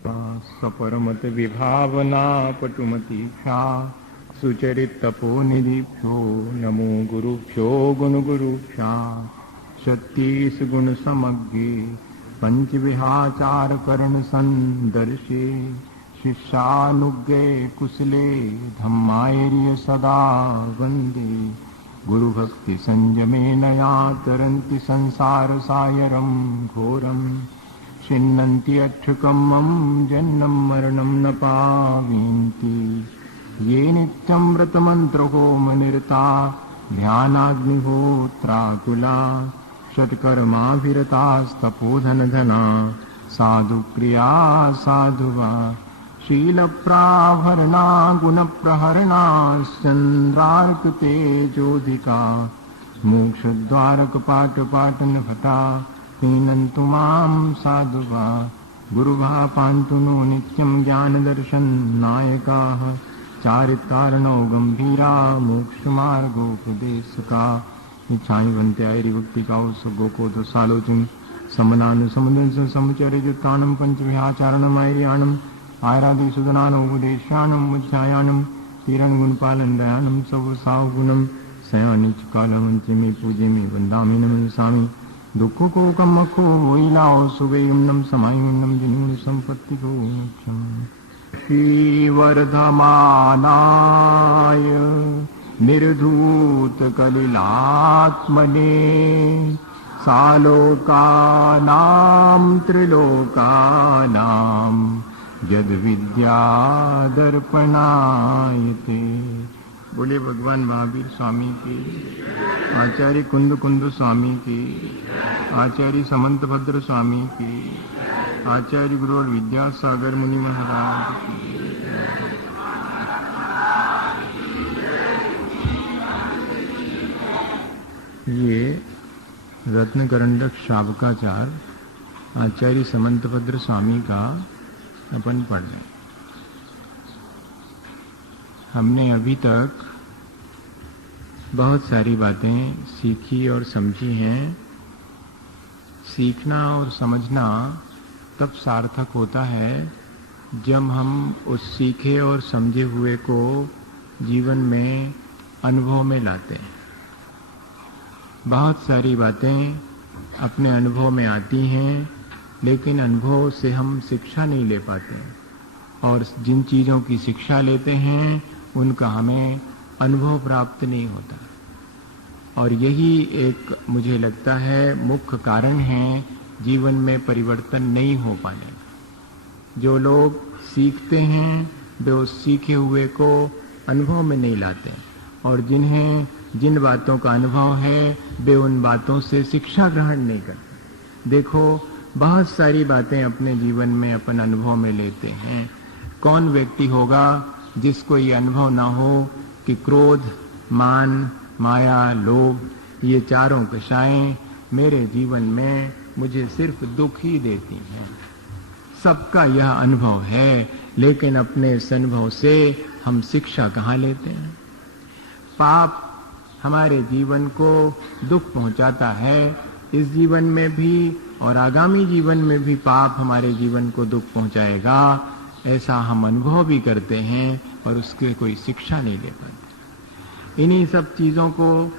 सपरमत विभावना पटुमतीक्षा सुचरित तपोनिधिभ्यो नमो गुरुभ्यो गुणगुरुभ्या 36 गुण समग्रे पंच विहाचार करण संदर्शे शिष्यानुज्ञे कुशले धम्मायर्य सदा वंदे गुरु भक्ति संयमेन यातरन्ति संसार सायरं घोरं छिन्नन्ति अक्षुकम्मं जन्मं मरणं न पावन्ति ये नित्यं व्रतमन्त्रहोमनिरता ध्यानाग्निहोत्राकुला षट्कर्माभिरतास्तपोधनधना साधुक्रिया साधुवा शीलप्राभरणा गुणप्रहरणा चन्द्रार्कतेजोधिका मोक्षद्वारकपाटपाटनभटा पीनन्तु मां साधुवा गुरुभा पान्तु नो नित्यं ज्ञानदर्शननायकाः चारित्कारणो गम्भीरा मोक्षमार्गोपदेशका इच्छान्वन्त्यायरिभक्तिकाौ गोकोदसालोचन समनानुसमुदं समुचर्यजुत्तानं पञ्चविहाचारणमैर्याणम् आयरादिसुदनानोपदेशानं मुध्यायानं तीरन्गुणपालं दयानं सवसावगुणं सयानीच कालमंत्य में पूजे में वंदामि नमस्सामि दुखों को कमखो वोइलाओ सुवेयुन्नम समायुन्नम जिनुन संपत्ति को मोक्षम श्रीवर्धमानाय निर्धूत कलिलात्मने सालोकानां त्रिलोकानां यद विद्या दर्पणायते। बोले भगवान महावीर स्वामी की, आचार्य कुंद कुंद स्वामी की, आचार्य समंत भद्र स्वामी की, आचार्य गुरु और विद्यासागर मुनि महाराज की। ये रत्नकरंडक शावकाचार आचार्य समंत भद्र स्वामी का अपन पढ़ रहे हैं। हमने अभी तक बहुत सारी बातें सीखी और समझी हैं। सीखना और समझना तब सार्थक होता है जब हम उस सीखे और समझे हुए को जीवन में अनुभव में लाते हैं। बहुत सारी बातें अपने अनुभव में आती हैं, लेकिन अनुभव से हम शिक्षा नहीं ले पाते हैं, और जिन चीज़ों की शिक्षा लेते हैं उनका हमें अनुभव प्राप्त नहीं होता। और यही एक मुझे लगता है मुख्य कारण है जीवन में परिवर्तन नहीं हो पाने। जो लोग सीखते हैं वे उस सीखे हुए को अनुभव में नहीं लाते, और जिन्हें जिन बातों का अनुभव है वे उन बातों से शिक्षा ग्रहण नहीं करते। देखो, बहुत सारी बातें अपने जीवन में अपन अनुभव में लेते हैं। कौन व्यक्ति होगा जिसको ये अनुभव ना हो कि क्रोध, मान, माया, लोभ, ये चारों कषाएं मेरे जीवन में मुझे सिर्फ दुख ही देती हैं। सबका यह अनुभव है, लेकिन अपने इस अनुभव से हम शिक्षा कहाँ लेते हैं। पाप हमारे जीवन को दुख पहुंचाता है। इस जीवन में भी और आगामी जीवन में भी पाप हमारे जीवन को दुख पहुंचाएगा, ऐसा हम अनुभव भी करते हैं और उसके कोई शिक्षा नहीं ले पाते। इन्हीं सब चीजों को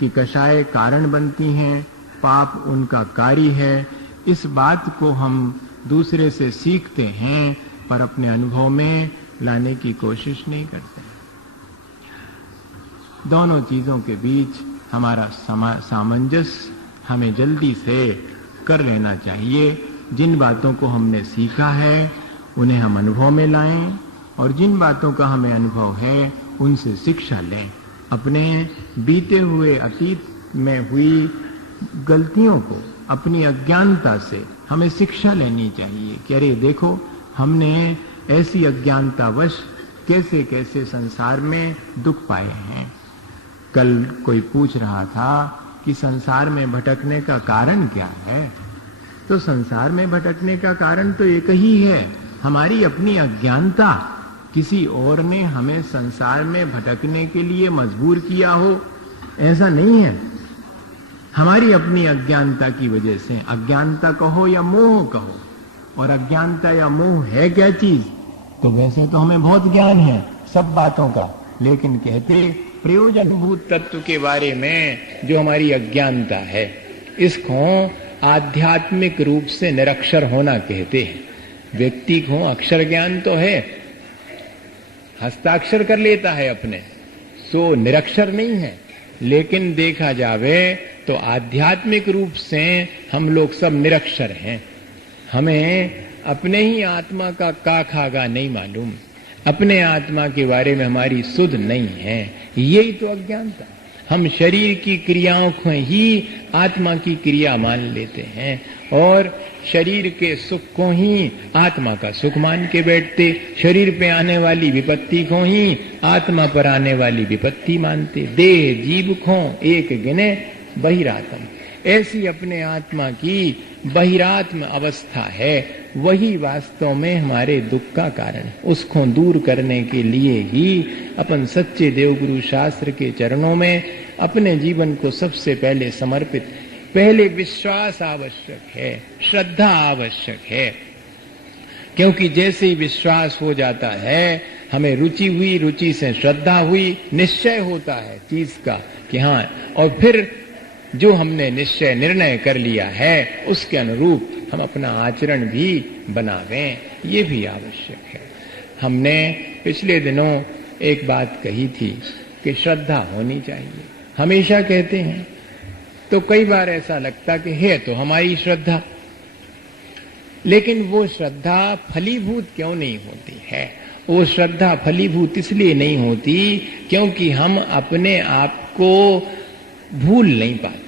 कि कषाय कारण बनती हैं, पाप उनका कार्य है, इस बात को हम दूसरे से सीखते हैं पर अपने अनुभव में लाने की कोशिश नहीं करते। दोनों चीजों के बीच हमारा सामंजस्य हमें जल्दी से कर लेना चाहिए। जिन बातों को हमने सीखा है उन्हें हम अनुभव में लाएं, और जिन बातों का हमें अनुभव है उनसे शिक्षा लें। अपने बीते हुए अतीत में हुई गलतियों को, अपनी अज्ञानता से हमें शिक्षा लेनी चाहिए कि अरे देखो, हमने ऐसी अज्ञानतावश कैसे कैसे संसार में दुख पाए हैं। कल कोई पूछ रहा था कि संसार में भटकने का कारण क्या है। तो संसार में भटकने का कारण तो एक ही है, हमारी अपनी अज्ञानता। किसी और ने हमें संसार में भटकने के लिए मजबूर किया हो, ऐसा नहीं है। हमारी अपनी अज्ञानता की वजह से, अज्ञानता कहो या मोह कहो, और अज्ञानता या मोह है क्या चीज? तो वैसे तो हमें बहुत ज्ञान है सब बातों का, लेकिन कहते प्रयोजनभूत तत्व के बारे में जो हमारी अज्ञानता है, इसको आध्यात्मिक रूप से निरक्षर होना कहते हैं। व्यक्ति को अक्षर ज्ञान तो है, हस्ताक्षर कर लेता है अपने, सो निरक्षर नहीं है। लेकिन देखा जावे तो आध्यात्मिक रूप से हम लोग सब निरक्षर हैं। हमें अपने ही आत्मा का का खागा नहीं मालूम, अपने आत्मा के बारे में हमारी सुध नहीं है। यही तो अज्ञानता। हम शरीर की क्रियाओं को ही आत्मा की क्रिया मान लेते हैं और शरीर के सुख को ही आत्मा का सुख मान के बैठते, शरीर पे आने वाली विपत्ति को ही आत्मा पर आने वाली विपत्ति मानते। देह जीव को एक गिने बहिरात्म, ऐसी अपने आत्मा की बहिरात्म अवस्था है, वही वास्तव में हमारे दुख का कारण। उसको दूर करने के लिए ही अपन सच्चे देवगुरु शास्त्र के चरणों में अपने जीवन को सबसे पहले समर्पित। पहले विश्वास आवश्यक है, श्रद्धा आवश्यक है, क्योंकि जैसे ही विश्वास हो जाता है, हमें रुचि हुई, रुचि से श्रद्धा हुई, निश्चय होता है चीज का कि हाँ, और फिर जो हमने निश्चय निर्णय कर लिया है उसके अनुरूप हम अपना आचरण भी बनावें, ये भी आवश्यक है। हमने पिछले दिनों एक बात कही थी कि श्रद्धा होनी चाहिए, हमेशा कहते हैं। तो कई बार ऐसा लगता कि है तो हमारी श्रद्धा, लेकिन वो श्रद्धा फलीभूत क्यों नहीं होती है? वो श्रद्धा फलीभूत इसलिए नहीं होती क्योंकि हम अपने आप को भूल नहीं पाते।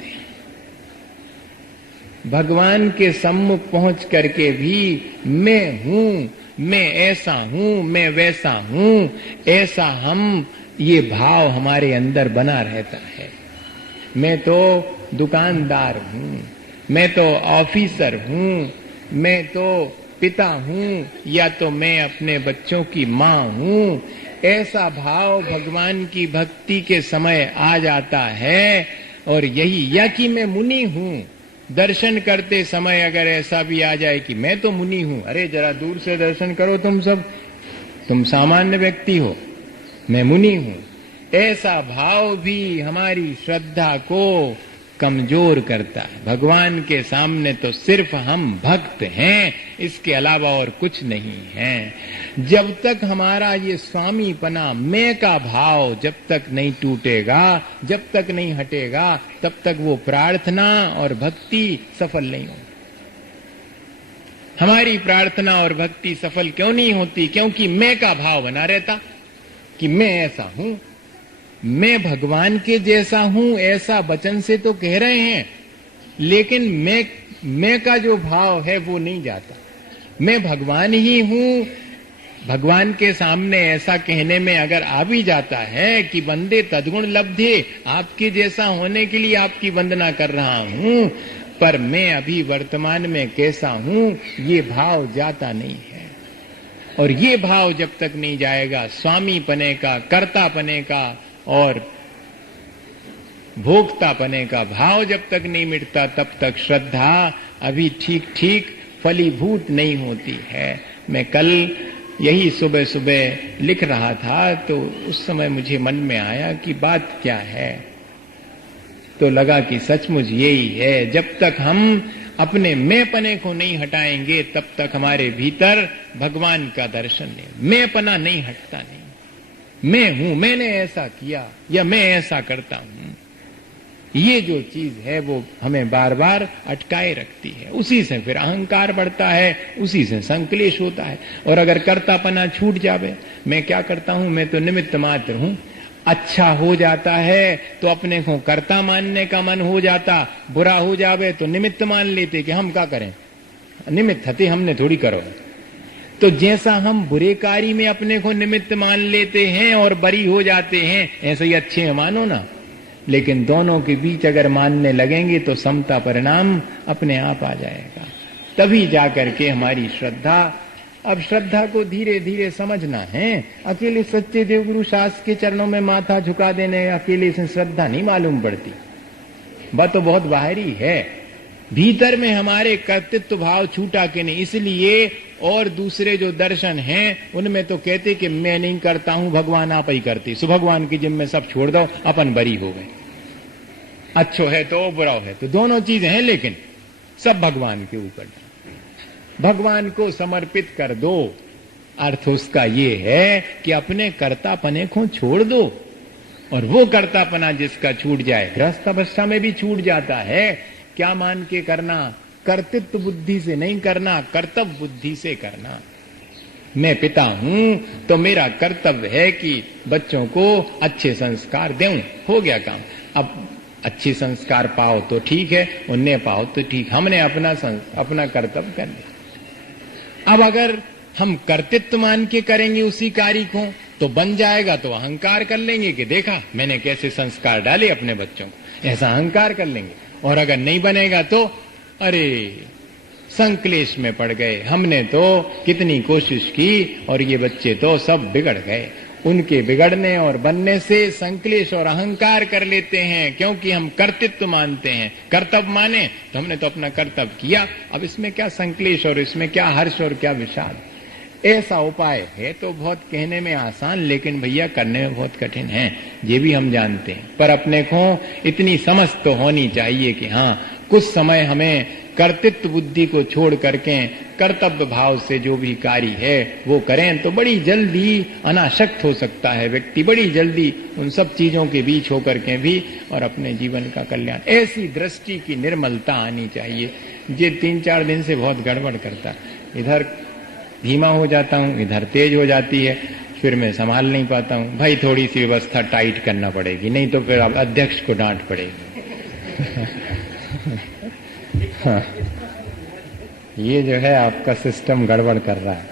भगवान के सम्मुख पहुंच करके भी मैं हूं, मैं ऐसा हूं, मैं वैसा हूं, ऐसा हम ये भाव हमारे अंदर बना रहता है। मैं तो दुकानदार हूं, मैं तो ऑफिसर हूं, मैं तो पिता हूं, या तो मैं अपने बच्चों की मां हूं। ऐसा भाव भगवान की भक्ति के समय आ जाता है। और यही, या कि मैं मुनि हूं, दर्शन करते समय अगर ऐसा भी आ जाए कि मैं तो मुनि हूं, अरे जरा दूर से दर्शन करो तुम सब, तुम सामान्य व्यक्ति हो, मैं मुनि हूं, ऐसा भाव भी हमारी श्रद्धा को कमजोर करता है। भगवान के सामने तो सिर्फ हम भक्त हैं, इसके अलावा और कुछ नहीं है। जब तक हमारा ये स्वामीपना, मैं का भाव जब तक नहीं टूटेगा, जब तक नहीं हटेगा, तब तक वो प्रार्थना और भक्ति सफल नहीं होगी। हमारी प्रार्थना और भक्ति सफल क्यों नहीं होती? क्योंकि मैं का भाव बना रहता कि मैं ऐसा हूं, मैं भगवान के जैसा हूं, ऐसा वचन से तो कह रहे हैं, लेकिन मैं का जो भाव है वो नहीं जाता। मैं भगवान ही हूं। भगवान के सामने ऐसा कहने में अगर आ भी जाता है कि बंदे तद्गुण लब्धे, आपके जैसा होने के लिए आपकी वंदना कर रहा हूं, पर मैं अभी वर्तमान में कैसा हूं, ये भाव जाता नहीं है। और ये भाव जब तक नहीं जाएगा, स्वामी पने का, कर्ता पने का और भोक्ता पने का भाव जब तक नहीं मिटता, तब तक श्रद्धा अभी ठीक ठीक फलीभूत नहीं होती है। मैं कल यही सुबह सुबह लिख रहा था, तो उस समय मुझे मन में आया कि बात क्या है, तो लगा कि सचमुच यही है। जब तक हम अपने मैंपने को नहीं हटाएंगे, तब तक हमारे भीतर भगवान का दर्शन नहीं। मैंपना नहीं हटता, नहीं मैं हूं, मैंने ऐसा किया या मैं ऐसा करता हूं, ये जो चीज है वो हमें बार बार अटकाए रखती है। उसी से फिर अहंकार बढ़ता है, उसी से संक्लेश होता है। और अगर कर्तापना छूट जावे, मैं क्या करता हूं, मैं तो निमित्त मात्र हूं, अच्छा हो जाता है तो अपने को कर्ता मानने का मन हो जाता, बुरा हो जावे तो निमित्त मान लेते कि हम क्या करें, निमित्त थे, हमने थोड़ी करो। तो जैसा हम बुरे कार्य में अपने को निमित्त मान लेते हैं और बरी हो जाते हैं, ऐसे ही अच्छे मानो ना। लेकिन दोनों के बीच अगर मानने लगेंगे तो समता परिणाम अपने आप आ जाएगा। तभी जाकर के हमारी श्रद्धा, अब श्रद्धा को धीरे धीरे समझना है। अकेले सच्चे देवगुरु शास्त्र के चरणों में माथा झुका देने अकेले से श्रद्धा नहीं मालूम पड़ती। वह तो बहुत बाहरी है, भीतर में हमारे कर्तृत्व भाव छूटा कि नहीं। इसलिए और दूसरे जो दर्शन हैं उनमें तो कहते कि मैं नहीं करता हूं, भगवान आप ही करते, सो भगवान की जिम्मे सब छोड़ दो, अपन बरी हो गए। अच्छो है तो बुरा है तो दोनों चीजें हैं, लेकिन सब भगवान के ऊपर, भगवान को समर्पित कर दो। अर्थ उसका ये है कि अपने कर्तापने को छोड़ दो, और वो कर्तापना जिसका छूट जाए, गृहस्थ अवस्था में भी छूट जाता है। क्या मान के करना? कर्तृत्व बुद्धि से नहीं करना, कर्तव्य बुद्धि से करना। मैं पिता हूं तो मेरा कर्तव्य है कि बच्चों को अच्छे संस्कार दूं, हो गया काम। अब अच्छे संस्कार पाओ तो ठीक है, उन्हें पाओ तो ठीक, हमने अपना कर्तव्य कर लिया। अब अगर हम कर्तृत्व मान के करेंगे उसी कार्य को तो बन जाएगा, तो अहंकार कर लेंगे कि देखा मैंने कैसे संस्कार डाले अपने बच्चों को, ऐसा अहंकार कर लेंगे। और अगर नहीं बनेगा तो अरे संक्लेश में पड़ गए, हमने तो कितनी कोशिश की और ये बच्चे तो सब बिगड़ गए। उनके बिगड़ने और बनने से संक्लेश और अहंकार कर लेते हैं, क्योंकि हम कर्तृत्व मानते हैं। कर्तव्य माने तो हमने तो अपना कर्तव्य किया, अब इसमें क्या संक्लेश और इसमें क्या हर्ष और क्या विषाद। ऐसा उपाय है तो बहुत कहने में आसान, लेकिन भैया करने में बहुत कठिन है, ये भी हम जानते हैं। पर अपने को इतनी समझ तो होनी चाहिए कि हाँ, कुछ समय हमें कर्तृत्व बुद्धि को छोड़ करके कर्तव्य भाव से जो भी कार्य है वो करें तो बड़ी जल्दी अनासक्त हो सकता है व्यक्ति, बड़ी जल्दी उन सब चीजों के बीच होकर के भी और अपने जीवन का कल्याण। ऐसी दृष्टि की निर्मलता आनी चाहिए। ये 3-4 दिन से बहुत गड़बड़ करता, इधर धीमा हो जाता हूं, इधर तेज हो जाती है, फिर मैं संभाल नहीं पाता हूं। भाई थोड़ी सी व्यवस्था टाइट करना पड़ेगी, नहीं तो फिर अध्यक्ष को डांट पड़ेगी। हाँ, ये जो है आपका सिस्टम गड़बड़ कर रहा है,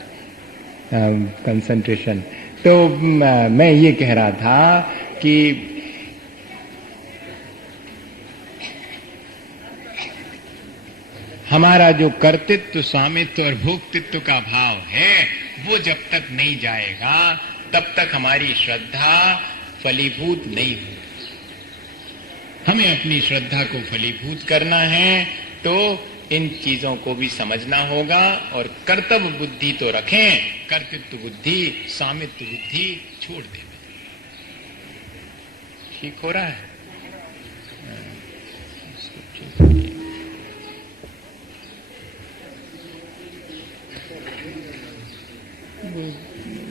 कंसंट्रेशन। तो मैं ये कह रहा था कि हमारा जो कर्तृत्व, स्वामित्व और भोक्तृत्व का भाव है वो जब तक नहीं जाएगा तब तक हमारी श्रद्धा फलीभूत नहीं होगी। हमें अपनी श्रद्धा को फलीभूत करना है तो इन चीजों को भी समझना होगा और कर्तव्य बुद्धि तो रखें, कर्तृत्व बुद्धि, स्वामित्व बुद्धि छोड़ दें। ठीक हो रहा है?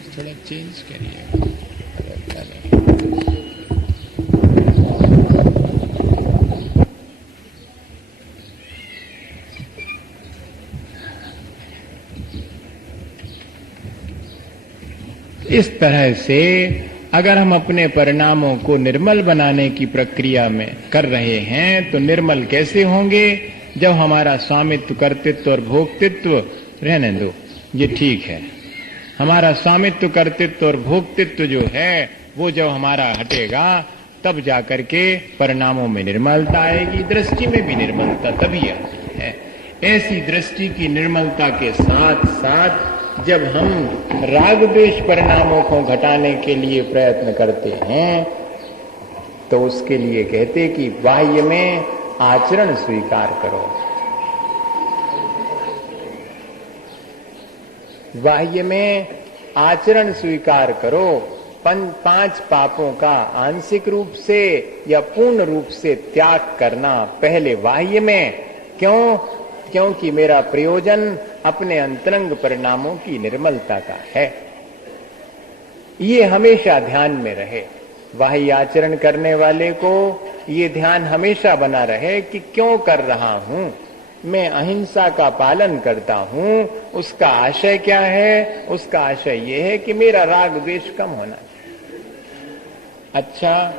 थोड़ा चेंज करिए। इस तरह से अगर हम अपने परिणामों को निर्मल बनाने की प्रक्रिया में कर रहे हैं तो निर्मल कैसे होंगे? जब हमारा स्वामित्व, कर्तृत्व और भोक्तृत्व, रहने दो ये ठीक है, हमारा स्वामित्व, कर्तृत्व और भोक्तृत्व जो है वो जब हमारा हटेगा तब जाकर के परिणामों में निर्मलता आएगी, दृष्टि में भी निर्मलता तभी आती है। ऐसी दृष्टि की निर्मलता के साथ साथ जब हम राग द्वेष परिणामों को घटाने के लिए प्रयत्न करते हैं तो उसके लिए कहते कि बाह्य में आचरण स्वीकार करो। बाह्य में आचरण स्वीकार करो। 5 पापों का आंशिक रूप से या पूर्ण रूप से त्याग करना पहले बाह्य में। क्यों? क्योंकि मेरा प्रयोजन अपने अंतरंग परिणामों की निर्मलता का है। ये हमेशा ध्यान में रहे। बाह्य आचरण करने वाले को ये ध्यान हमेशा बना रहे कि क्यों कर रहा हूं, मैं अहिंसा का पालन करता हूं, उसका आशय क्या है? उसका आशय ये है कि मेरा राग द्वेष कम होना चाहिए। अच्छा,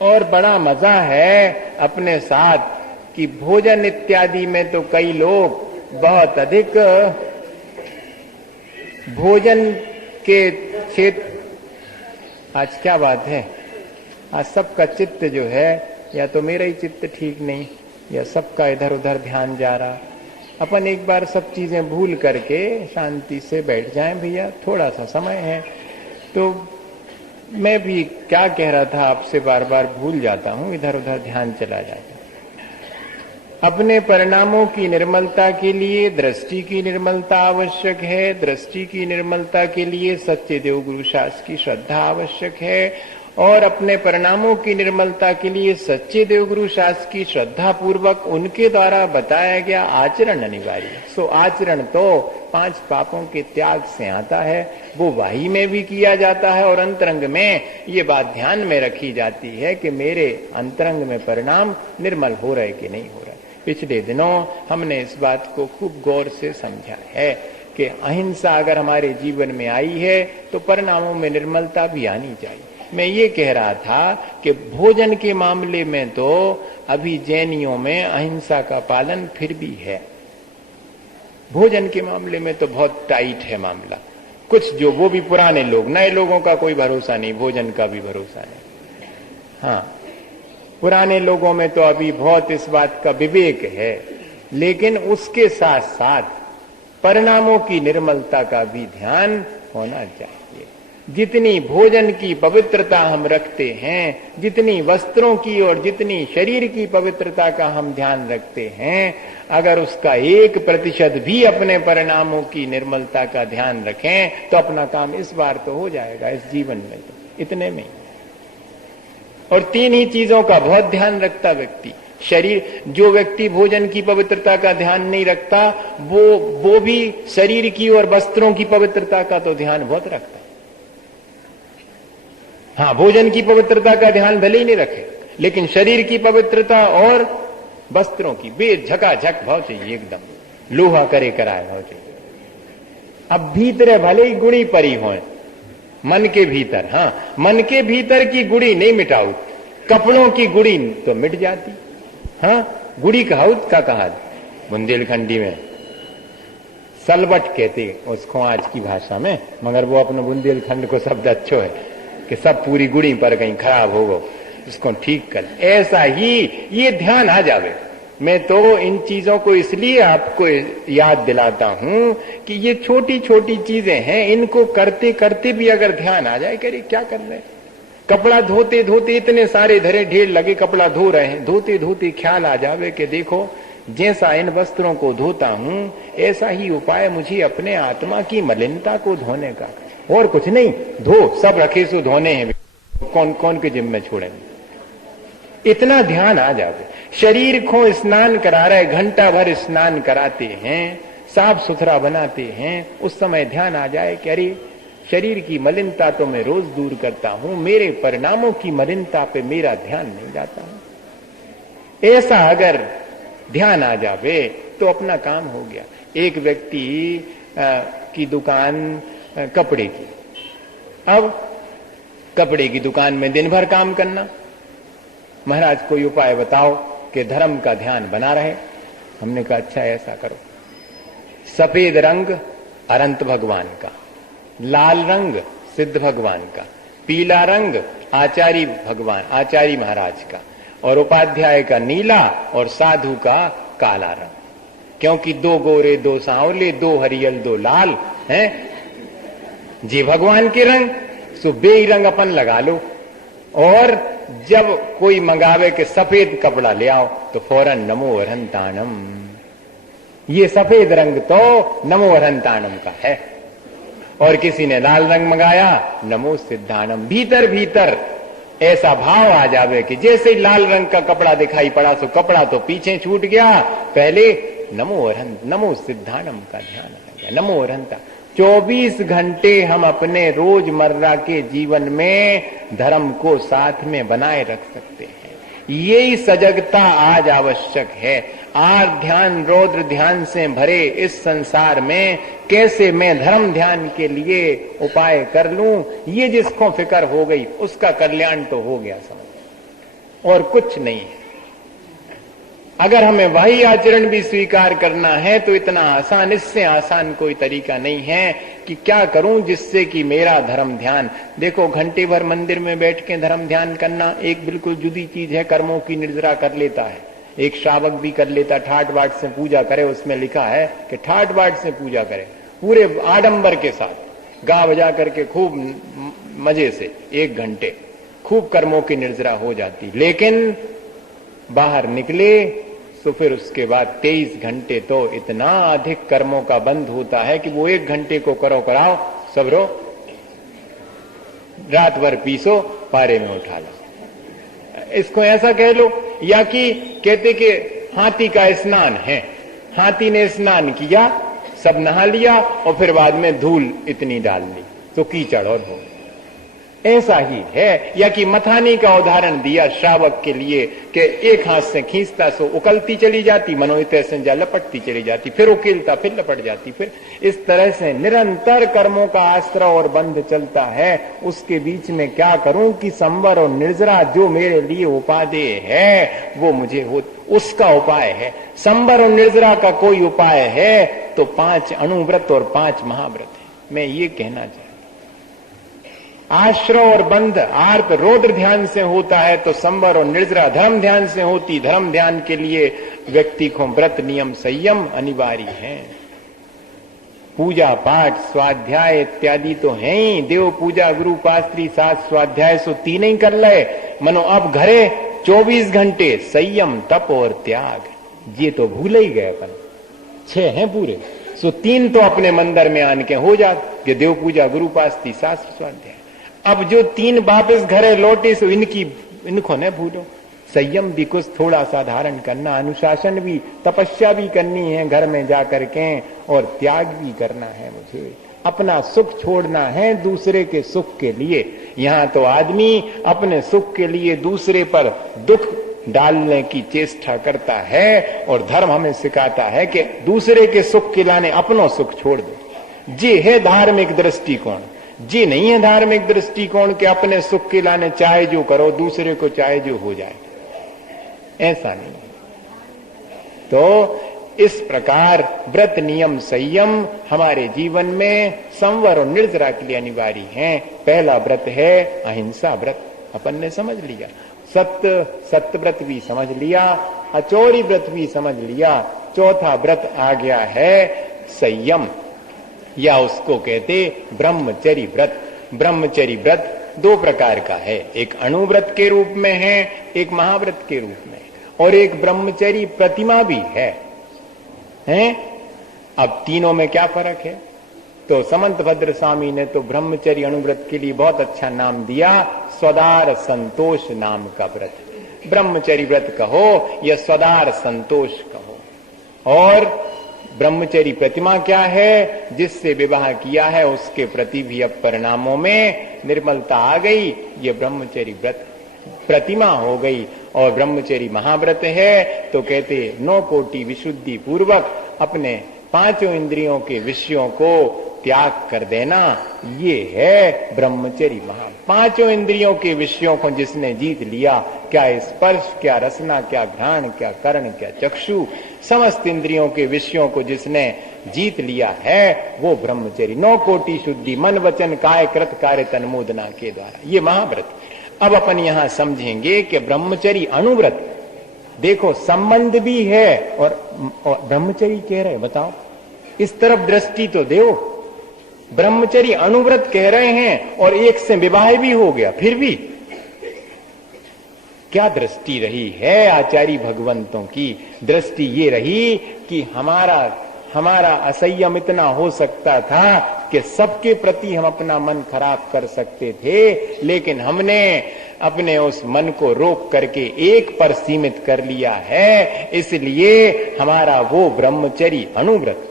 और बड़ा मजा है अपने साथ कि भोजन इत्यादि में तो कई लोग बहुत अधिक भोजन के क्षेत्र, आज क्या बात है, आज सबका चित्त जो है, या तो मेरा ही चित्त ठीक नहीं या सबका इधर उधर ध्यान जा रहा। अपन एक बार सब चीजें भूल करके शांति से बैठ जाएं भैया, थोड़ा सा समय है। तो मैं भी क्या कह रहा था आपसे, बार बार भूल जाता हूं, इधर उधर ध्यान चला जाता। अपने परिणामों की निर्मलता के लिए दृष्टि की निर्मलता आवश्यक है। दृष्टि की निर्मलता के लिए सच्चे देव गुरु शास्त्र की श्रद्धा आवश्यक है। और अपने परिणामों की निर्मलता के लिए सच्चे देव गुरु शास्त्र की श्रद्धा पूर्वक उनके द्वारा बताया गया आचरण अनिवार्य है। सो आचरण तो 5 पापों के त्याग से आता है, वो वाही में भी किया जाता है और अंतरंग में ये बात ध्यान में रखी जाती है कि मेरे अंतरंग में परिणाम निर्मल हो रहे कि नहीं हो रहे। पिछले दिनों हमने इस बात को खूब गौर से समझा है कि अहिंसा अगर हमारे जीवन में आई है तो परिणामों में निर्मलता भी आनी चाहिए। मैं ये कह रहा था कि भोजन के मामले में तो अभी जैनियों में अहिंसा का पालन फिर भी है। भोजन के मामले में तो बहुत टाइट है मामला। कुछ जो वो भी पुराने लोग, नए लोगों का कोई भरोसा नहीं, भोजन का भी भरोसा नहीं। हाँ, पुराने लोगों में तो अभी बहुत इस बात का विवेक है, लेकिन उसके साथ साथ परिणामों की निर्मलता का भी ध्यान होना चाहिए। जितनी भोजन की पवित्रता हम रखते हैं, जितनी वस्त्रों की और जितनी शरीर की पवित्रता का हम ध्यान रखते हैं, अगर उसका 1% भी अपने परिणामों की निर्मलता का ध्यान रखें तो अपना काम इस बार तो हो जाएगा, इस जीवन में तो इतने में। और 3 ही चीजों का बहुत ध्यान रखता व्यक्ति, शरीर, जो व्यक्ति भोजन की पवित्रता का ध्यान नहीं रखता वो भी शरीर की और वस्त्रों की पवित्रता का तो ध्यान बहुत रखता। हाँ, भोजन की पवित्रता का ध्यान भले ही नहीं रखे, लेकिन शरीर की पवित्रता और वस्त्रों की बेझकाझक भाव चाहिए, एकदम लोहा करे कराए भाव चाहिए। अब भीतर भले ही गुड़ी परी हो, मन के भीतर, हाँ, मन के भीतर की गुड़ी नहीं मिटाऊ, कपड़ों की गुड़ी तो मिट जाती। हाँ, गुड़ी कहाउत का कहा बुंदेलखंडी में सलबट कहते उसको आज की भाषा में, मगर वो अपने बुंदेलखंड को शब्द अच्छो है कि सब पूरी गुड़ी पर कहीं खराब हो गो, इसको ठीक कर। ऐसा ही ये ध्यान आ जावे। मैं तो इन चीजों को इसलिए आपको याद दिलाता हूं कि ये छोटी छोटी चीजें हैं, इनको करते करते भी अगर ध्यान आ जाए, कह क्या कर रहे हैं। कपड़ा धोते धोते इतने सारे धरे ढेर लगे, कपड़ा धो रहे हैं, धोते धोते ख्याल आ जावे कि देखो जैसा इन वस्त्रों को धोता हूं, ऐसा ही उपाय मुझे अपने आत्मा की मलिनता को धोने का, और कुछ नहीं। धो, सब रखे सो धोने हैं, कौन कौन के जिम में छोड़ेंगे। इतना ध्यान आ जावे। शरीर को स्नान करा रहे, घंटा भर स्नान कराते हैं, साफ सुथरा बनाते हैं, उस समय ध्यान आ जाए कि अरे शरीर की मलिनता तो मैं रोज दूर करता हूं, मेरे परिणामों की मलिनता पे मेरा ध्यान नहीं जाता है। ऐसा अगर ध्यान आ जावे तो अपना काम हो गया। एक व्यक्ति की दुकान कपड़े की, अब कपड़े की दुकान में दिन भर काम करना, महाराज कोई उपाय बताओ कि धर्म का ध्यान बना रहे। हमने कहा अच्छा ऐसा करो, सफेद रंग अनंत भगवान का, लाल रंग सिद्ध भगवान का, पीला रंग आचार्य भगवान, आचार्य महाराज का, और उपाध्याय का नीला और साधु का काला रंग, क्योंकि 2 गोरे 2 सांवले 2 हरियल 2 लाल हैं जी भगवान के रंग। सो बे रंग अपन लगा लो, और जब कोई मंगावे के सफेद कपड़ा ले आओ तो फौरन नमो अरहंताणम, ये सफेद रंग तो नमो अरहंताणम का है। और किसी ने लाल रंग मंगाया, नमो सिद्धाणम। भीतर भीतर ऐसा भाव आ जावे कि जैसे ही लाल रंग का कपड़ा दिखाई पड़ा तो कपड़ा तो पीछे छूट गया, पहले नमो अरहंत नमो सिद्धाणम का ध्यान आ गया, नमो अरहंता। 24 घंटे हम अपने रोजमर्रा के जीवन में धर्म को साथ में बनाए रख सकते हैं। यही सजगता आज आवश्यक है। आज ध्यान रौद्र ध्यान से भरे इस संसार में कैसे मैं धर्म ध्यान के लिए उपाय कर लूं, ये जिसको फिक्र हो गई उसका कल्याण तो हो गया समझ, और कुछ नहीं है। अगर हमें वही आचरण भी स्वीकार करना है तो इतना आसान, इससे आसान कोई तरीका नहीं है कि क्या करूं जिससे कि मेरा धर्म ध्यान। देखो घंटे भर मंदिर में बैठ के धर्म ध्यान करना एक बिल्कुल जुदी चीज है। कर्मों की निर्जरा कर लेता है, एक श्रावक भी कर लेता, ठाट बाट से पूजा करे, उसमें लिखा है कि ठाट बाट से पूजा करे, पूरे आडंबर के साथ गा बजा करके खूब मजे से 1 घंटे खूब कर्मों की निर्जरा हो जाती। लेकिन बाहर निकले तो फिर उसके बाद 23 घंटे तो इतना अधिक कर्मों का बंध होता है कि वो 1 घंटे को करो कराओ सब रो, रात भर पीसो, पारे में उठा लो। इसको ऐसा कह लो, या कि कहते कि हाथी का स्नान है, हाथी ने स्नान किया, सब नहा लिया और फिर बाद में धूल इतनी डाल ली तो कीचड़ और हो, ऐसा ही है। या कि मथानी का उदाहरण दिया श्रावक के लिए कि एक हाथ से खींचता सो उकलती चली जाती, मनोहित संजा लपटती चली जाती, फिर उकेलता, फिर लपट जाती, फिर इस तरह से निरंतर कर्मों का आश्रय और बंध चलता है। उसके बीच में क्या करूं कि संवर और निर्जरा जो मेरे लिए उपादेय है वो मुझे हो, उसका उपाय है। संवर और निर्जरा का कोई उपाय है तो 5 अणुव्रत और 5 महाव्रत है। मैं ये कहना चाहता, आश्रय और बंध आर्त रौद्र ध्यान से होता है तो संवर और निर्जरा धर्म ध्यान से होती। धर्म ध्यान के लिए व्यक्ति को व्रत नियम संयम अनिवार्य है। पूजा पाठ स्वाध्याय इत्यादि तो है ही, देव पूजा गुरु पास्त्री 7 स्वाध्याय सो 3 ही कर ले। मनो अब घरे 24 घंटे संयम तप और त्याग, ये तो भूल ही गए अपन, 6 हैं पूरे, सो 3 तो अपने मंदिर में आन के हो जात, ये देव पूजा गुरु पास्त्री 7 स्वाध्याय। अब जो 3 वापस घरे लौटे सो इनको न भूलो। संयम भी कुछ थोड़ा सा धारण करना, अनुशासन भी, तपस्या भी करनी है घर में जाकर के, और त्याग भी करना है। मुझे अपना सुख छोड़ना है दूसरे के सुख के लिए। यहाँ तो आदमी अपने सुख के लिए दूसरे पर दुख डालने की चेष्टा करता है, और धर्म हमें सिखाता है कि दूसरे के सुख के लाने अपनो सुख छोड़ दो। ये है धार्मिक दृष्टिकोण। जी नहीं है धार्मिक दृष्टिकोण के अपने सुख के लाने चाहे जो करो, दूसरे को चाहे जो हो जाए, ऐसा नहीं। तो इस प्रकार व्रत नियम संयम हमारे जीवन में संवर और निर्जरा के लिए अनिवार्य है। पहला व्रत है अहिंसा व्रत, अपन ने समझ लिया। सत्य व्रत भी समझ लिया, अचौरी व्रत भी समझ लिया। चौथा व्रत आ गया है संयम, या उसको कहते ब्रह्मचर्य व्रत। ब्रह्मचर्य व्रत 2 प्रकार का है, एक अणुव्रत के रूप में है, एक महाव्रत के रूप में, और एक ब्रह्मचर्य प्रतिमा भी है, हैं? अब तीनों में क्या फर्क है? तो समंत भद्र स्वामी ने तो ब्रह्मचर्य अणुव्रत के लिए बहुत अच्छा नाम दिया, स्वदार संतोष नाम का व्रत। ब्रह्मचर्य व्रत कहो या स्वदार संतोष कहो। और ब्रह्मचर्य प्रतिमा क्या है? जिससे विवाह किया है उसके प्रति भी अब परिणामों में निर्मलता आ गई, ये ब्रह्मचर्य व्रत प्रतिमा हो गई। और ब्रह्मचर्य महाव्रत है तो कहते 9 कोटि विशुद्धि पूर्वक अपने 5 इंद्रियों के विषयों को त्याग कर देना, ये है ब्रह्मचर्य महा। 5 इंद्रियों के विषयों को जिसने जीत लिया, क्या स्पर्श, क्या रसना, क्या घ्राण, क्या कर्ण, क्या चक्षु, समस्त इंद्रियों के विषयों को जिसने जीत लिया है वो ब्रह्मचर्य। 9 कोटि शुद्धि मन वचन काय कृत कार्य तन्मोदना के द्वारा, ये महाव्रत। अब अपन यहां समझेंगे कि ब्रह्मचर्य अणुव्रत, देखो संबंध भी है और ब्रह्मचर्य कह रहे, बताओ इस तरफ दृष्टि तो दो। ब्रह्मचर्य अणुव्रत कह रहे हैं और एक से विवाह भी हो गया, फिर भी क्या दृष्टि रही है आचार्य भगवंतों की? दृष्टि ये रही कि हमारा असंयम इतना हो सकता था कि सबके प्रति हम अपना मन खराब कर सकते थे, लेकिन हमने अपने उस मन को रोक करके एक पर सीमित कर लिया है, इसलिए हमारा वो ब्रह्मचर्य अणुव्रत।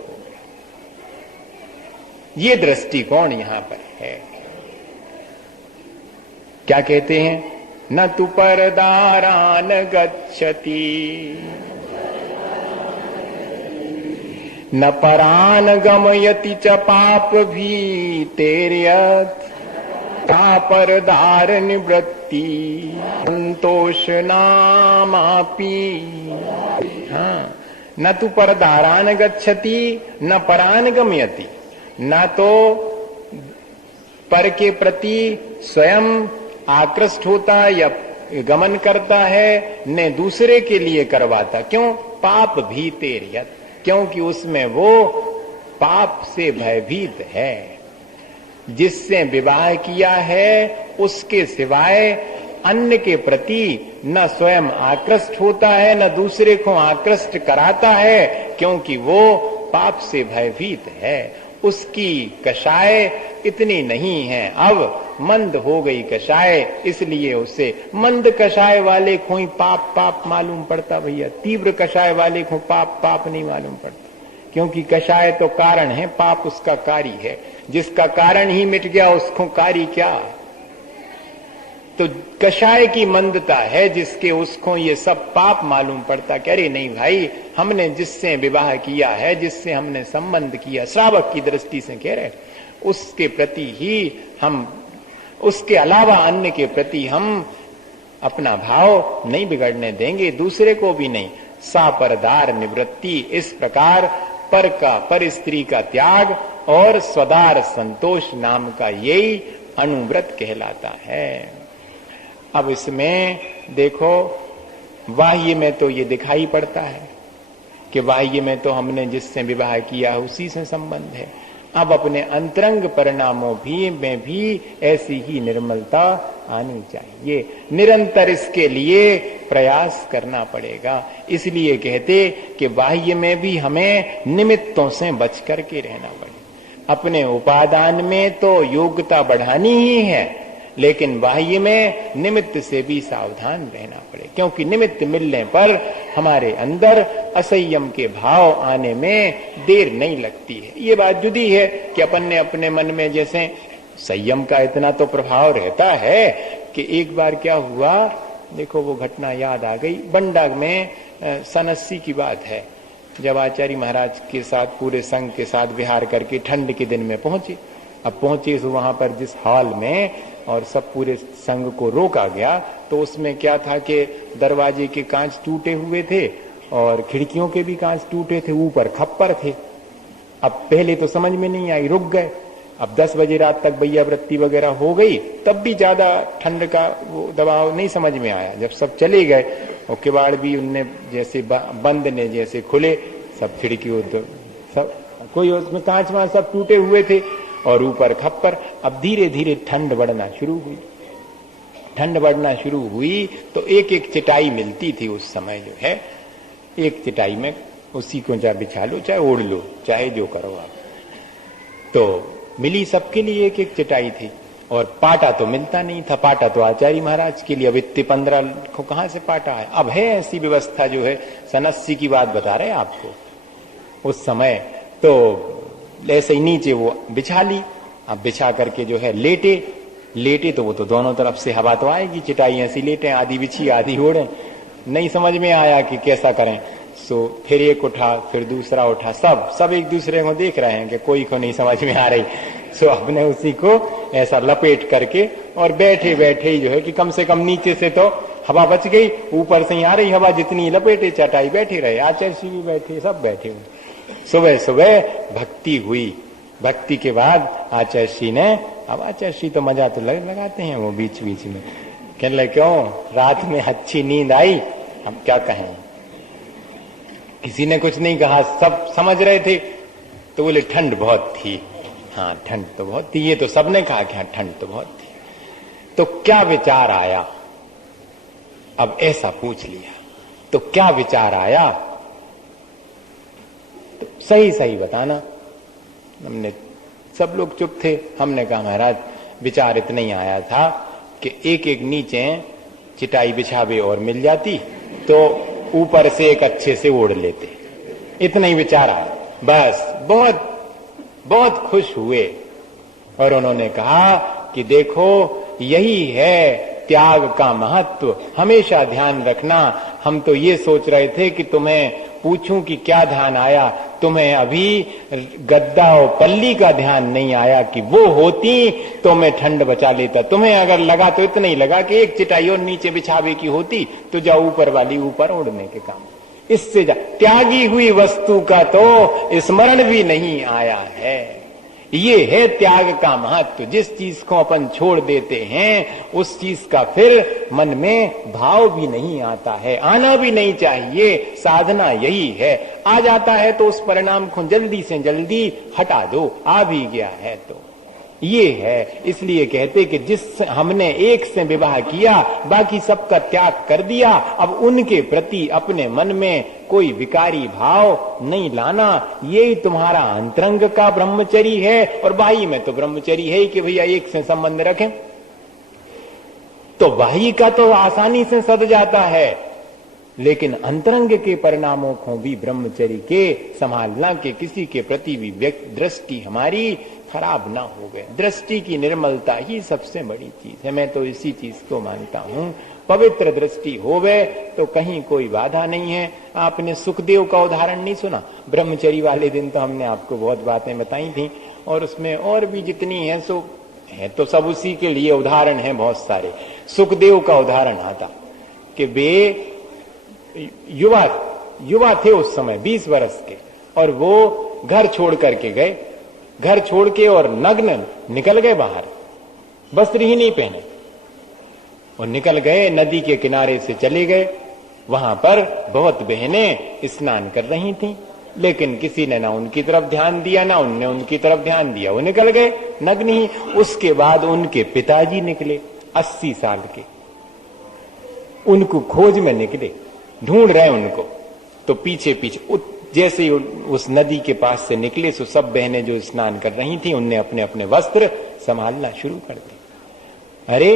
ये दृष्टिकोण यहां पर है। क्या कहते हैं? न तु परदारान गच्छति न परान गमयति च पाप भीतेर्यत् का परदार निवृत्ति संतोष नामापि। हाँ, न तु परदारान गच्छति न परान गमयति, न तो पर के प्रति स्वयं आकृष्ट होता या गमन करता है, न दूसरे के लिए करवाता। क्यों? पाप भीतेर्यत्, क्योंकि उसमें वो पाप से भयभीत है। जिससे विवाह किया है उसके सिवाय अन्न के प्रति न स्वयं आकृष्ट होता है, न दूसरे को आकृष्ट कराता है, क्योंकि वो पाप से भयभीत है। उसकी कषाय इतनी नहीं है। अब मंद हो गई कषाय, इसलिए उसे मंद कषाय वाले को ही पाप पाप मालूम पड़ता भैया, तीव्र कषाय वाले को पाप पाप नहीं मालूम पड़ता, क्योंकि कषाय तो कारण है, पाप उसका कार्य है। जिसका कारण ही मिट गया उसको कार्य क्या। तो कषाय की मंदता है जिसके उसको ये सब पाप मालूम पड़ता। कह रही नहीं भाई, हमने जिससे विवाह किया है, जिससे हमने संबंध किया, श्रावक की दृष्टि से कह रहे, उसके प्रति ही हम, उसके अलावा अन्य के प्रति हम अपना भाव नहीं बिगड़ने देंगे, दूसरे को भी नहीं। सापरदार निवृत्ति, इस प्रकार पर स्त्री का त्याग और स्वदार संतोष नाम का यही अनुव्रत कहलाता है। अब इसमें देखो, बाह्य में तो ये दिखाई पड़ता है कि बाह्य में तो हमने जिससे विवाह किया है उसी से संबंध है। अब अपने अंतरंग परिणामों में भी ऐसी ही निर्मलता आनी चाहिए। निरंतर इसके लिए प्रयास करना पड़ेगा। इसलिए कहते कि बाह्य में भी हमें निमित्तों से बच करके रहना पड़ेगा। अपने उपादान में तो योग्यता बढ़ानी ही है, लेकिन बाह्य में निमित्त से भी सावधान रहना पड़े, क्योंकि निमित्त मिलने पर हमारे अंदर असंयम के भाव आने में देर नहीं लगती है। ये बात जुदी है कि अपन ने अपने मन में जैसे संयम का इतना तो प्रभाव रहता है कि एक बार क्या हुआ, देखो वो घटना याद आ गई। बंडा में सन 80 की बात है, जब आचार्य महाराज के साथ पूरे संघ के साथ विहार करके ठंड के दिन में पहुंचे। अब पहुंचे तो वहां पर जिस हॉल में और सब पूरे संघ को रोका गया, तो उसमें क्या था कि दरवाजे के कांच टूटे हुए थे और खिड़कियों के भी कांच टूटे थे, ऊपर खप्पर थे। अब पहले तो समझ में नहीं आई, रुक गए। अब 10 बजे रात तक भैया वृत्ति वगैरह हो गई, तब भी ज्यादा ठंड का वो दबाव नहीं समझ में आया। जब सब चले गए और किवाड़ भी उनने जैसे बंद ने जैसे खुले, सब खिड़की सब कोई उसमें कांच वांच सब टूटे हुए थे और ऊपर खप्पर। अब धीरे धीरे ठंड बढ़ना शुरू हुई। ठंड बढ़ना शुरू हुई तो एक एक चटाई मिलती थी उस समय, जो है एक चटाई में उसी को चाहे बिछा लो, चाहे ओढ़ लो, चाहे जो करो आप। तो मिली सबके लिए एक एक चटाई थी, और पाटा तो मिलता नहीं था। पाटा तो आचार्य महाराज के लिए, अब इतने 15 को कहां से पाटा है। अब है ऐसी व्यवस्था, जो है सन 80 की बात बता रहे आपको। उस समय तो ऐसे ही नीचे वो बिछा ली। अब बिछा करके जो है लेटे तो वो तो दोनों तरफ से हवा तो आएगी। चटाई ऐसी लेटे, आधी बिछी आधी ओढ़े। नहीं समझ में आया कि कैसा करें। सो फिर एक उठा, फिर दूसरा उठा, सब एक दूसरे को देख रहे हैं कि कोई को नहीं समझ में आ रही। सो अपने उसी को ऐसा लपेट करके और बैठे बैठे ही जो है कि कम से कम नीचे से तो हवा बच गई, ऊपर से ही आ रही हवा, जितनी लपेटे चटाई बैठे रहे। आचार्य भी बैठे, सब बैठे हुए। सुबह सुबह भक्ति हुई। भक्ति के बाद आचार्य ने, अब आचार्य तो मजा तो लगाते हैं वो बीच बीच में, कहने लगे क्यों रात में अच्छी नींद आई। हम क्या कहें, किसी ने कुछ नहीं कहा, सब समझ रहे थे। तो बोले ठंड बहुत थी। हाँ ठंड तो बहुत थी, ये तो सबने कहा कि हाँ ठंड तो बहुत थी। तो क्या विचार आया, अब ऐसा पूछ लिया तो क्या विचार आया, तो सही सही बताना। हमने सब लोग चुप थे। हमने कहा महाराज विचार इतना ही आया था कि एक एक नीचे चिटाई बिछावे और मिल जाती तो ऊपर से एक अच्छे से ओढ़ लेते, इतना ही विचार आया बस। बहुत बहुत खुश हुए और उन्होंने कहा कि देखो यही है त्याग का महत्व, हमेशा ध्यान रखना। हम तो ये सोच रहे थे कि तुम्हें पूछूं कि क्या ध्यान आया, तुम्हें अभी गद्दा और पल्ली का ध्यान नहीं आया कि वो होती तो मैं ठंड बचा लेता। तुम्हें अगर लगा तो इतना ही लगा कि एक चिटाई और नीचे बिछावे की होती तो जाओ ऊपर वाली ऊपर ओढ़ने के काम। इससे त्यागी हुई वस्तु का तो स्मरण भी नहीं आया है। ये है त्याग का महत्व। जिस चीज को अपन छोड़ देते हैं उस चीज का फिर मन में भाव भी नहीं आता है, आना भी नहीं चाहिए। साधना यही है। आ जाता है तो उस परिणाम को जल्दी से जल्दी हटा दो, आ भी गया है तो। ये है। इसलिए कहते कि जिस हमने एक से विवाह किया, बाकी सबका त्याग कर दिया, अब उनके प्रति अपने मन में कोई विकारी भाव नहीं लाना, यही तुम्हारा अंतरंग का ब्रह्मचर्य है। और बाह्य में तो ब्रह्मचर्य है कि भैया एक से संबंध रखें, तो बाह्य का तो आसानी से सद जाता है, लेकिन अंतरंग के परिणामों को भी ब्रह्मचर्य के संभालना के किसी के प्रति भी दृष्टि हमारी खराब ना हो गए। दृष्टि की निर्मलता ही सबसे बड़ी चीज है। मैं तो इसी चीज को मानता हूं। पवित्र दृष्टि होवे तो कहीं कोई बाधा नहीं है। आपने सुखदेव का उदाहरण नहीं सुना? ब्रह्मचर्य वाले दिन तो हमने आपको बहुत बातें बताई थी, और उसमें और भी जितनी है सो है, तो सब उसी के लिए उदाहरण है बहुत सारे। सुखदेव का उदाहरण आता कि वे युवा थे उस समय, 20 वर्ष के, और वो घर छोड़ करके गए, घर छोड़ के और नग्न निकल गए बाहर, वस्त्र ही नहीं पहने, और निकल गए, नदी के किनारे से चले गए। वहां पर बहुत बहनें स्नान कर रही थीं, लेकिन किसी ने ना उनकी तरफ ध्यान दिया, ना उनने उनकी तरफ ध्यान दिया, वो निकल गए नग्न ही। उसके बाद उनके पिताजी निकले 80 साल के, उनको खोज में निकले, ढूंढ रहे उनको। तो पीछे पीछे जैसे ही उस नदी के पास से निकले, सो सब बहनें जो स्नान कर रही थी उनने अपने अपने वस्त्र संभालना शुरू कर दिए। अरे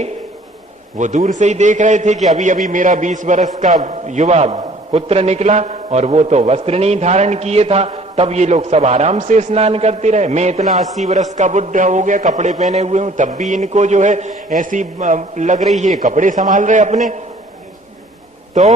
वो दूर से ही देख रहे थे कि अभी अभी मेरा 20 वर्ष का युवा पुत्र निकला और वो तो वस्त्र नहीं धारण किए था, तब ये लोग सब आराम से स्नान करते रहे। मैं इतना 80 वर्ष का बुढ़ा हो गया, कपड़े पहने हुए हूं, तब भी इनको जो है ऐसी लग रही है, कपड़े संभाल रहे अपने। तो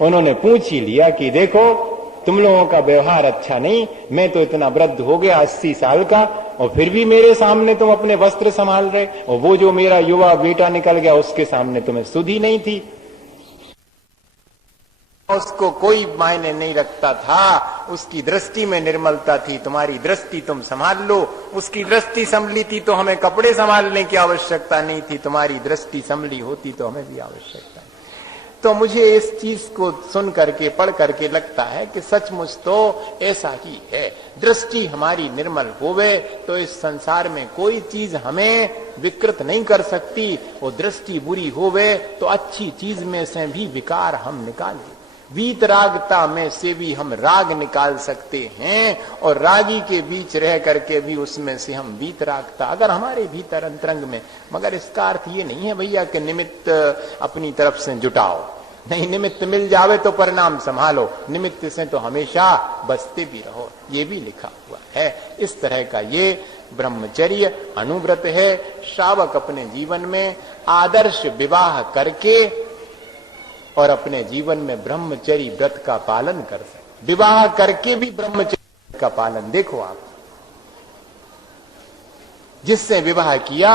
उन्होंने पूछ ही लिया कि देखो तुम लोगों का व्यवहार अच्छा नहीं, मैं तो इतना वृद्ध हो गया 80 साल का, और फिर भी मेरे सामने तुम अपने वस्त्र संभाल रहे, और वो जो मेरा युवा बेटा निकल गया उसके सामने तुम्हें सुधि नहीं थी। उसको कोई मायने नहीं रखता था, उसकी दृष्टि में निर्मलता थी। तुम्हारी दृष्टि तुम संभाल लो, उसकी दृष्टि संभली थी तो हमें कपड़े संभालने की आवश्यकता नहीं थी, तुम्हारी दृष्टि संभली होती तो हमें भी आवश्यकता। तो मुझे इस चीज को सुन करके, पढ़ करके लगता है कि सचमुच तो ऐसा ही है। दृष्टि हमारी निर्मल होवे तो इस संसार में कोई चीज हमें विकृत नहीं कर सकती। वो दृष्टि बुरी होवे तो अच्छी चीज में से भी विकार हम निकालें। वीतरागता में से भी हम राग निकाल सकते हैं, और रागी के बीच रह करके भी उसमें से हम वीतरागता अगर हमारे भीतर अंतरंग में, मगर इसका अर्थ ये नहीं है भैया कि निमित्त अपनी तरफ से जुटाओ, नहीं, निमित्त मिल जावे तो परिणाम संभालो, निमित्त से तो हमेशा बचते भी रहो, ये भी लिखा हुआ है। इस तरह का ये ब्रह्मचर्य अनुव्रत है। श्रावक अपने जीवन में आदर्श विवाह करके और अपने जीवन में ब्रह्मचर्य व्रत का पालन कर सकते। विवाह करके भी ब्रह्मचर्य का पालन, देखो आप, जिससे विवाह किया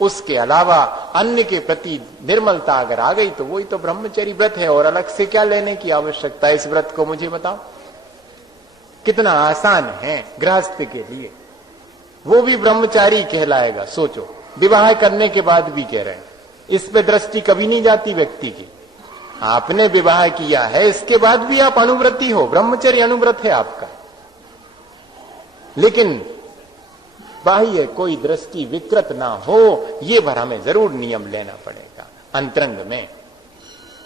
उसके अलावा अन्य के प्रति निर्मलता अगर आ गई तो वही तो ब्रह्मचर्य व्रत है, और अलग से क्या लेने की आवश्यकता है। इस व्रत को मुझे बताओ, कितना आसान है गृहस्थ के लिए, वो भी ब्रह्मचारी कहलाएगा। सोचो, विवाह करने के बाद भी कह रहे हैं, इस पे दृष्टि कभी नहीं जाती व्यक्ति की। आपने विवाह किया है, इसके बाद भी आप अनुव्रती हो, ब्रह्मचर्य अनुव्रत है आपका, लेकिन बाह्य कोई दृष्टि विकृत ना हो, ये भर हमें जरूर नियम लेना पड़ेगा अंतरंग में।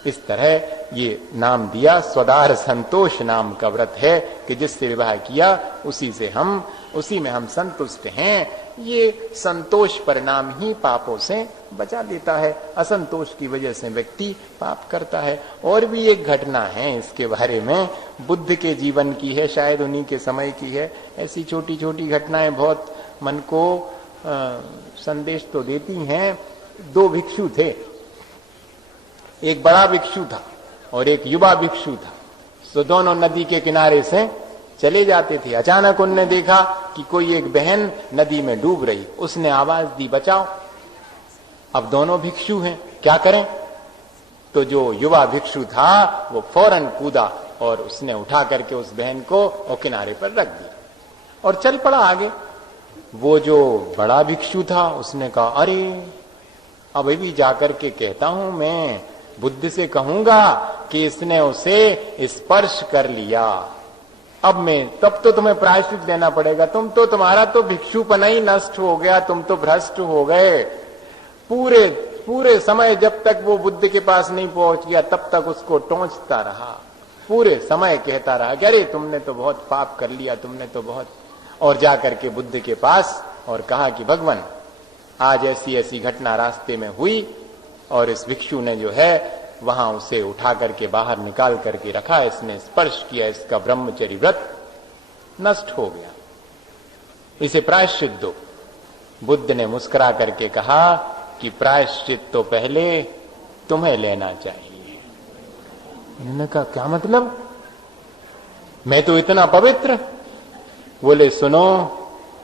इस तरह ये नाम दिया, स्वदार संतोष नाम का व्रत है कि जिससे विवाह किया उसी में हम संतुष्ट हैं। ये संतोष परिणाम ही पापों से बचा देता है, असंतोष की वजह से व्यक्ति पाप करता है। और भी एक घटना है इसके बारे में, बुद्ध के जीवन की है, शायद उन्हीं के समय की है। ऐसी छोटी छोटी घटनाएं बहुत मन को संदेश तो देती हैं। 2 भिक्षु थे, एक बड़ा भिक्षु था और एक युवा भिक्षु था। तो दोनों नदी के किनारे से चले जाते थे। अचानक उनने देखा कि कोई एक बहन नदी में डूब रही, उसने आवाज दी, बचाओ। अब दोनों भिक्षु हैं, क्या करें? तो जो युवा भिक्षु था वो फौरन कूदा और उसने उठा करके उस बहन को और किनारे पर रख दिया और चल पड़ा आगे। वो जो बड़ा भिक्षु था उसने कहा, अरे अभी भी जाकर के कहता हूं, मैं बुद्ध से कहूंगा कि इसने उसे स्पर्श कर लिया। अब मैं तब तो तुम्हें प्रायश्चित देना पड़ेगा, तुम्हारा तो भिक्षुपना ही नष्ट हो गया, तुम तो भ्रष्ट हो गए। पूरे समय जब तक वो बुद्ध के पास नहीं पहुंच गया तब तक उसको टोंचता रहा, पूरे समय कहता रहा कि अरे तुमने तो बहुत पाप कर लिया, तुमने तो बहुत। और जाकर के बुद्ध के पास और कहा कि भगवान आज ऐसी ऐसी घटना रास्ते में हुई और इस भिक्षु ने जो है वहां उसे उठा करके बाहर निकाल करके रखा, इसने स्पर्श किया, इसका ब्रह्मचर्य व्रत नष्ट हो गया, इसे प्रायश्चित दो। बुद्ध ने मुस्कुरा करके कहा कि प्रायश्चित तो पहले तुम्हें लेना चाहिए। उन्होंने कहा क्या मतलब, मैं तो इतना पवित्र। बोले सुनो,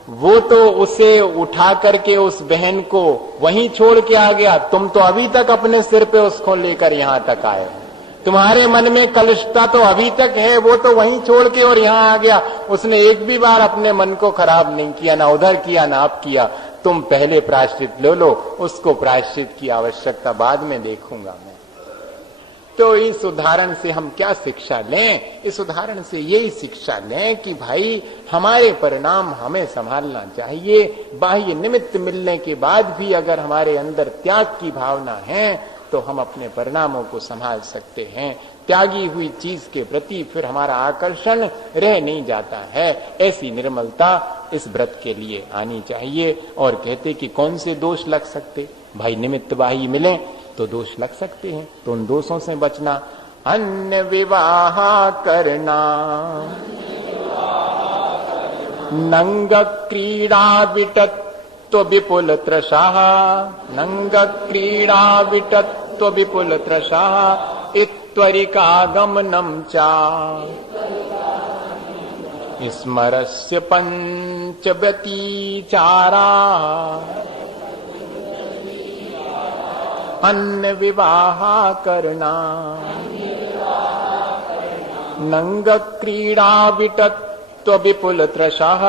वो तो उसे उठा करके उस बहन को वहीं छोड़ के आ गया, तुम तो अभी तक अपने सिर पे उसको लेकर यहां तक आए, तुम्हारे मन में कलुषता तो अभी तक है, वो तो वहीं छोड़ के और यहां आ गया। उसने एक भी बार अपने मन को खराब नहीं किया, ना उधर किया ना आप किया। तुम पहले प्रायश्चित ले लो, उसको प्रायश्चित की आवश्यकता बाद में देखूंगा मैं। तो इस उदाहरण से हम क्या शिक्षा लें? इस उदाहरण से यही शिक्षा लें कि भाई हमारे परिणाम हमें संभालना चाहिए। बाह्य निमित्त मिलने के बाद भी अगर हमारे अंदर त्याग की भावना है तो हम अपने परिणामों को संभाल सकते हैं। त्यागी हुई चीज के प्रति फिर हमारा आकर्षण रह नहीं जाता है। ऐसी निर्मलता इस व्रत के लिए आनी चाहिए। और कहते कि कौन से दोष लग सकते, भाई निमित्त बाह्य मिले तो दोष लग सकते हैं, तो उन दोषों से बचना। अन्य विवाह करना, नंग क्रीड़ा विटत्व विपुल त्रषाः, नंग क्रीड़ा विटत्व विपुल त्रषाः, इत्वरिकागमनं च स्मरस्य पंचव्यतिचारा, अन्य विवाह करना, नंग क्रीड़ा विटत्व विपुल त्रषाः,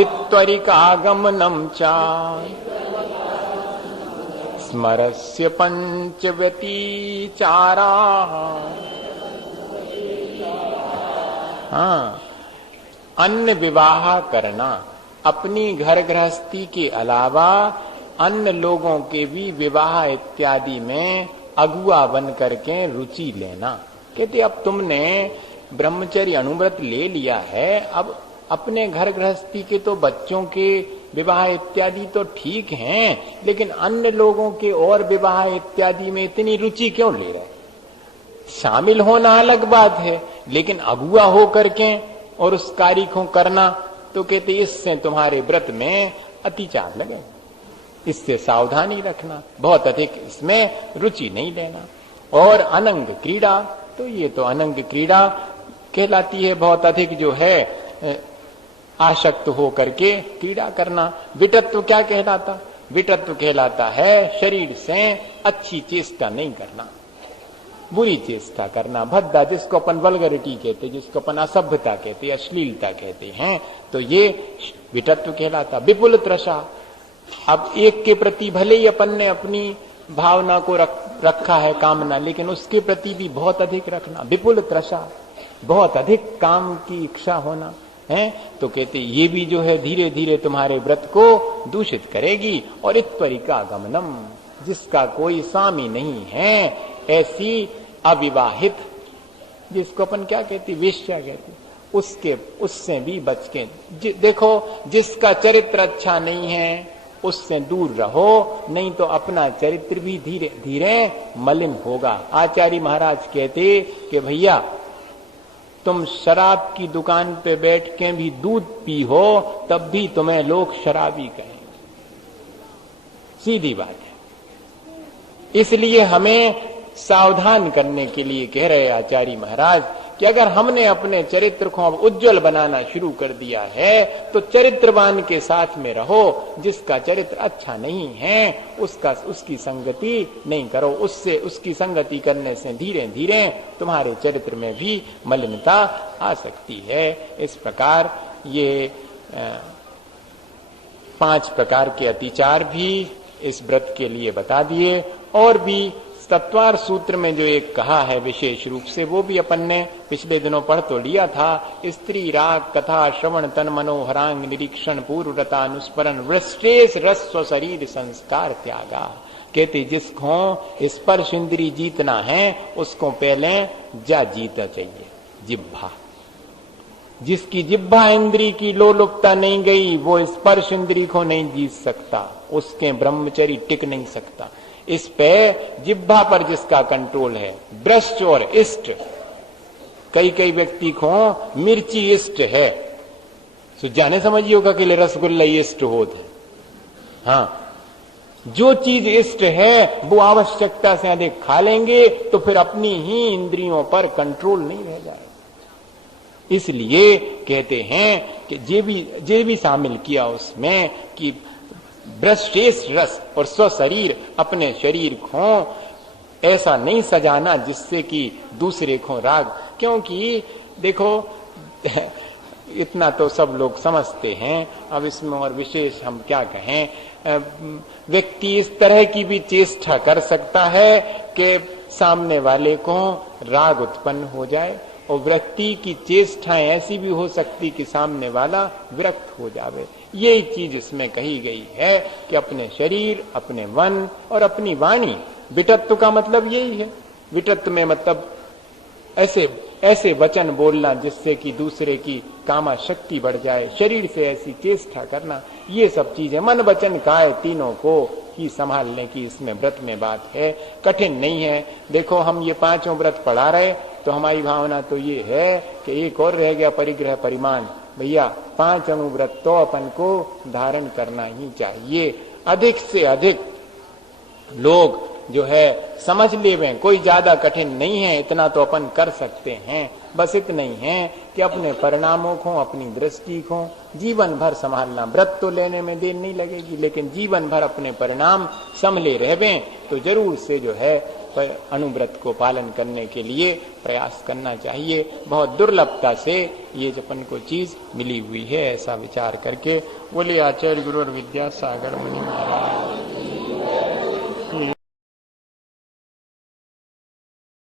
इत्वरिकागमनं च स्मरस्य पंचव्यतिचारा। हाँ, अन्य विवाह करना, अपनी घर गृहस्थी के अलावा अन्य लोगों के भी विवाह इत्यादि में अगुआ बन करके रुचि लेना। कहते अब तुमने ब्रह्मचर्य अनुव्रत ले लिया है, अब अपने घर गृहस्थी के तो बच्चों के विवाह इत्यादि तो ठीक हैं, लेकिन अन्य लोगों के और विवाह इत्यादि में इतनी रुचि क्यों ले रहे? शामिल होना अलग बात है, लेकिन अगुआ हो करके और उस कार्य को करना, तो कहते इससे तुम्हारे व्रत में अतिचार लगे, इससे सावधानी रखना, बहुत अधिक इसमें रुचि नहीं लेना। और अनंग क्रीड़ा, तो ये तो अनंग क्रीड़ा कहलाती है, बहुत अधिक जो है आसक्त हो करके क्रीड़ा करना। विटत्व क्या कहलाता? विटत्व कहलाता है शरीर से अच्छी चेष्टा नहीं करना, बुरी चेष्टा करना, भद्दा, जिसको अपन वल्गरिटी कहते, जिसको अपन असभ्यता कहते, अश्लीलता कहते हैं, तो ये विटत्व कहलाता। विपुल त्रषा, अब एक के प्रति भले ही अपन ने अपनी भावना को रखा है कामना, लेकिन उसके प्रति भी बहुत अधिक रखना। विपुल त्रषा, बहुत अधिक काम की इच्छा होना है, तो कहते ये भी जो है धीरे धीरे तुम्हारे व्रत को दूषित करेगी। और इत्वरिका गमनम, जिसका कोई स्वामी नहीं है, ऐसी अविवाहित, जिसको अपन क्या कहते, वेश्या कहते, उससे भी बच के देखो। जिसका चरित्र अच्छा नहीं है उससे दूर रहो, नहीं तो अपना चरित्र भी धीरे धीरे मलिन होगा। आचार्य महाराज कहते कि भैया तुम शराब की दुकान पे बैठ के भी दूध पी हो तब भी तुम्हें लोग शराबी कहेंगे, सीधी बात है। इसलिए हमें सावधान करने के लिए कह रहे आचार्य महाराज कि अगर हमने अपने चरित्र को अब उज्जवल बनाना शुरू कर दिया है तो चरित्रवान के साथ में रहो। जिसका चरित्र अच्छा नहीं है उसकी संगति नहीं करो, उससे उसकी संगति करने से धीरे धीरे तुम्हारे चरित्र में भी मलिनता आ सकती है। इस प्रकार ये 5 प्रकार के अतिचार भी इस व्रत के लिए बता दिए, और भी तत्वार सूत्र में जो एक कहा है विशेष रूप से, वो भी अपन ने पिछले दिनों पढ़ तो लिया था। स्त्री राग कथा श्रवण तन मनोहरांग निरीक्षण पूर्वरता अनुस्मरण वृष्टेश रस्व शरीर संस्कार त्यागा। कहते जिसको स्पर्श इंद्री जीतना है उसको पहले जीता चाहिए जिह्वा। जिसकी जिह्वा इंद्री की लोलुपता नहीं गई वो स्पर्श इंद्री को नहीं जीत सकता, उसके ब्रह्मचर्य टिक नहीं सकता। इस पे जिह्वा पर जिसका कंट्रोल है, भ्रष्ट और इष्ट, कई व्यक्ति को मिर्ची इष्ट है, तो जाने समझिए होगा कि रसगुल्ला इष्ट होता है। हाँ, जो चीज इष्ट है वो आवश्यकता से अधिक खा लेंगे तो फिर अपनी ही इंद्रियों पर कंट्रोल नहीं रह जाएगा। इसलिए कहते हैं कि जे भी शामिल किया उसमें कि भ्रष्टेश रस और स्व शरीर, अपने शरीर को ऐसा नहीं सजाना जिससे कि दूसरे को राग। क्योंकि देखो इतना तो सब लोग समझते हैं, अब इसमें और विशेष हम क्या कहें। व्यक्ति इस तरह की भी चेष्टा कर सकता है कि सामने वाले को राग उत्पन्न हो जाए, और व्यक्ति की चेष्टाएं ऐसी भी हो सकती कि सामने वाला विरक्त हो जावे। यही चीज इसमें कही गई है कि अपने शरीर, अपने मन और अपनी वाणी, विटत्व का मतलब यही है। विटत्व में मतलब ऐसे वचन बोलना जिससे कि दूसरे की कामा शक्ति बढ़ जाए, शरीर से ऐसी चेष्टा करना, ये सब चीजें मन वचन काय तीनों को ही संभालने की इसमें व्रत में बात है। कठिन नहीं है। देखो हम ये पांचों व्रत पढ़ा रहे तो हमारी भावना तो ये है कि एक और रह गया परिग्रह परिमाण। भैया 5 अनुव्रत तो अपन को धारण करना ही चाहिए। अधिक से अधिक लोग जो है समझ लेवे, कोई ज्यादा कठिन नहीं है, इतना तो अपन कर सकते हैं। बस इतना ही है कि अपने परिणामों को, अपनी दृष्टि को जीवन भर संभालना। व्रत तो लेने में देर नहीं लगेगी, लेकिन जीवन भर अपने परिणाम संभले रहवे तो जरूर से जो है अनुव्रत को पालन करने के लिए प्रयास करना चाहिए। बहुत दुर्लभता से ये अपन को चीज मिली हुई है, ऐसा विचार करके बोले आचार्य गुरु और विद्यासागर मुनि महाराज।